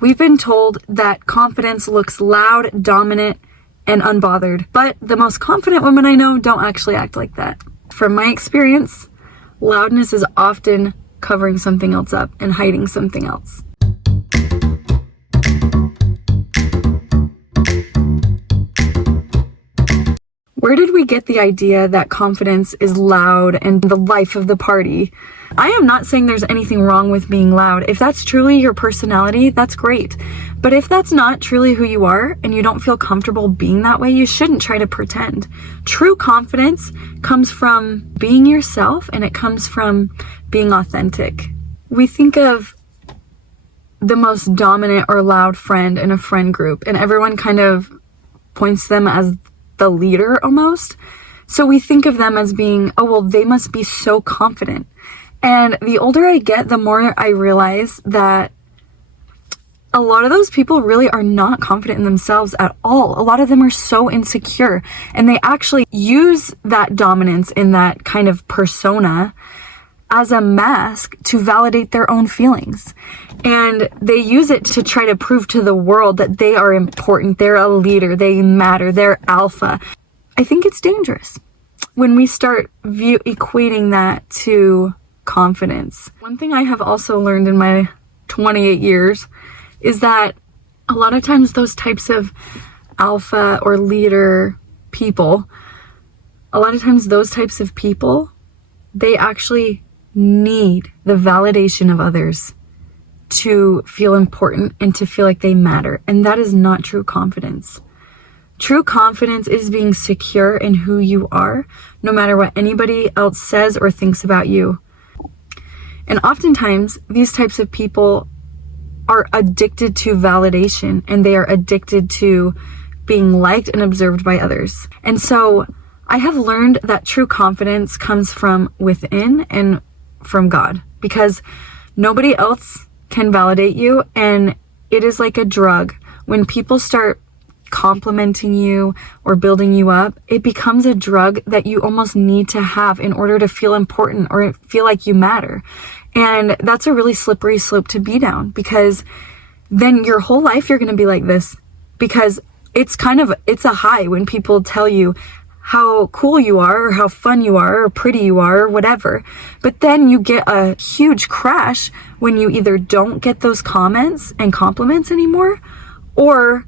We've been told that confidence looks loud, dominant, and unbothered, but the most confident women I know don't actually act like that. From my experience, loudness is often covering something else up and hiding something else. Where did we get the idea that confidence is loud and the life of the party? I am not saying there's anything wrong with being loud. If that's truly your personality, that's great. But if that's not truly who you are and you don't feel comfortable being that way, you shouldn't try to pretend. True confidence comes from being yourself, and it comes from being authentic. We think of the most dominant or loud friend in a friend group, and everyone kind of points them as the leader almost. So we think of them as being, oh, well, they must be so confident. And the older I get, the more I realize that a lot of those people really are not confident in themselves at all. A lot of them are so insecure, and they actually use that dominance in that kind of persona as a mask to validate their own feelings. And they use it to try to prove to the world that they are important, they're a leader, they matter, they're alpha. I think it's dangerous when we start equating that to confidence. One thing I have also learned in my 28 years is that a lot of times those types of alpha or leader people, they actually need the validation of others to feel important and to feel like they matter. And that is not true confidence. True confidence is being secure in who you are, no matter what anybody else says or thinks about you. And oftentimes, these types of people are addicted to validation, and they are addicted to being liked and observed by others. And so I have learned that true confidence comes from within and from God, because nobody else can validate you, and it is like a drug. When people start complimenting you or building you up, it becomes a drug that you almost need to have in order to feel important or feel like you matter. And that's a really slippery slope to be down, because then your whole life you're going to be like this, because it's a high when people tell you how cool you are or how fun you are or pretty you are or whatever. But then you get a huge crash when you either don't get those comments and compliments anymore, or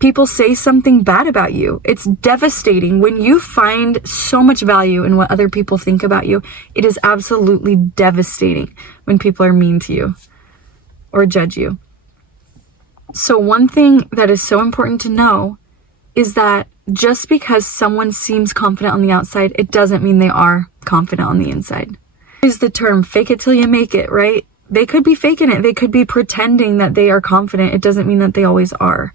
people say something bad about you. It's devastating. When you find so much value in what other people think about you, it is absolutely devastating when people are mean to you or judge you. So one thing that is so important to know is that just because someone seems confident on the outside, it doesn't mean they are confident on the inside. Use the term fake it till you make it, right? They could be faking it. They could be pretending that they are confident. It doesn't mean that they always are.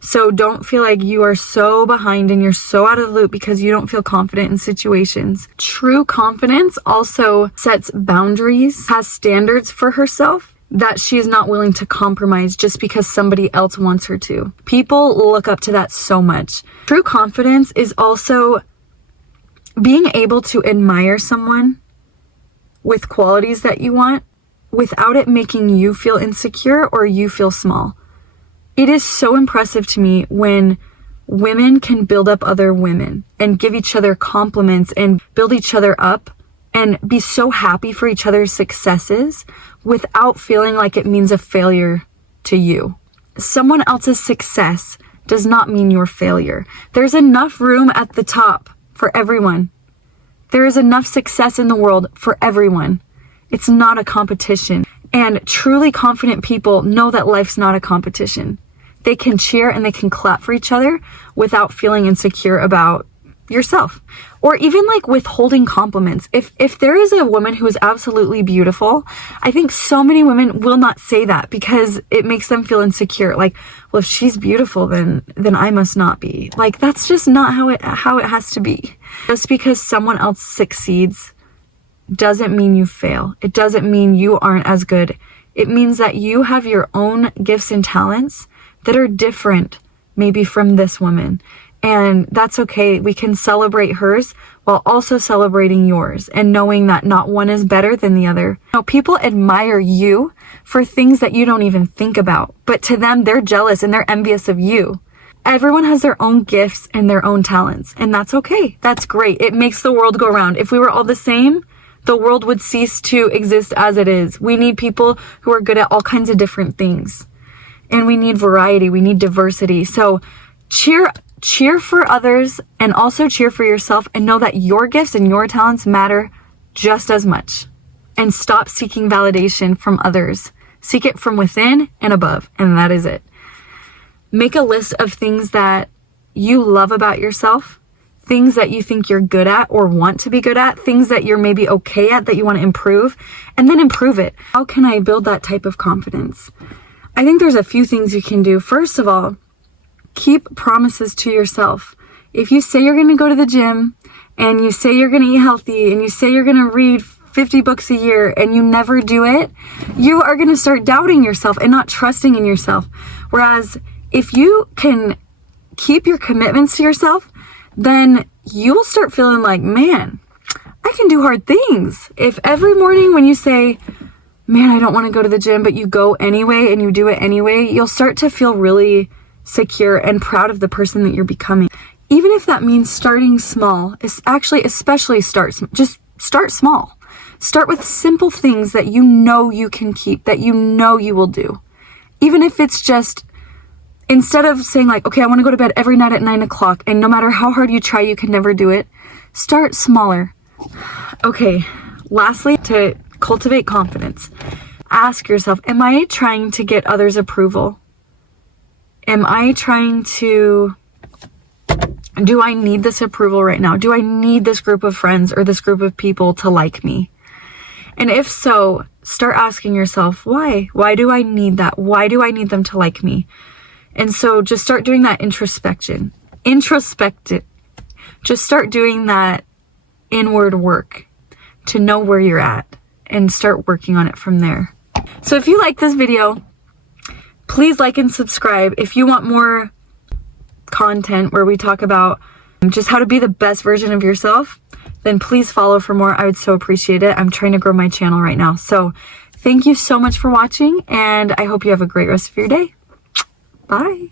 So don't feel like you are so behind and you're so out of the loop because you don't feel confident in situations. True confidence also sets boundaries, has standards for herself that she is not willing to compromise just because somebody else wants her to. People look up to that so much. True confidence is also being able to admire someone with qualities that you want without it making you feel insecure or you feel small. It is so impressive to me when women can build up other women and give each other compliments and build each other up and be so happy for each other's successes without feeling like it means a failure to you. Someone else's success does not mean your failure. There's enough room at the top for everyone. There is enough success in the world for everyone. It's not a competition. And truly confident people know that life's not a competition. They can cheer and they can clap for each other without feeling insecure about yourself, or even like withholding compliments. If there is a woman who is absolutely beautiful, I think so many women will not say that because it makes them feel insecure. Like, well, if she's beautiful, then I must not be. Like, that's just not how it has to be. Just because someone else succeeds doesn't mean you fail. It doesn't mean you aren't as good. It means that you have your own gifts and talents that are different maybe from this woman. And that's okay. We can celebrate hers while also celebrating yours and knowing that not one is better than the other. People admire you for things that you don't even think about. But to them, they're jealous and they're envious of you. Everyone has their own gifts and their own talents, and that's okay. That's great. It makes the world go round. If we were all the same, the world would cease to exist as it is. We need people who are good at all kinds of different things. And we need variety. We need diversity. So cheer for others and also cheer for yourself, and know that your gifts and your talents matter just as much. And stop seeking validation from others. Seek it from within and above, and that is it. Make a list of things that you love about yourself, things that you think you're good at or want to be good at, things that you're maybe okay at that you want to improve, and then improve it. How can I build that type of confidence? I think there's a few things you can do. First of all, keep promises to yourself. If you say you're going to go to the gym, and you say you're going to eat healthy, and you say you're going to read 50 books a year, and you never do it, you are going to start doubting yourself and not trusting in yourself. Whereas if you can keep your commitments to yourself, then you'll start feeling like, man, I can do hard things. If every morning when you say, man, I don't want to go to the gym, but you go anyway and you do it anyway, you'll start to feel really secure and proud of the person that you're becoming. Even if that means starting small, especially start small. Start with simple things that you know you can keep, that you know you will do. Even if it's just, instead of saying like, okay, I want to go to bed every night at 9 o'clock, and no matter how hard you try, you can never do it. Start smaller. Okay, lastly, to cultivate confidence, ask yourself, am I trying to get others' approval? Am I trying to, do I need this approval right now? Do I need this group of friends or this group of people to like me? And if so, start asking yourself, why? Why do I need that? Why do I need them to like me? And so just start doing that introspection. Just start doing that inward work to know where you're at and start working on it from there. So if you like this video, please like and subscribe. If you want more content where we talk about just how to be the best version of yourself, then please follow for more. I would so appreciate it. I'm trying to grow my channel right now. So thank you so much for watching, and I hope you have a great rest of your day. Bye.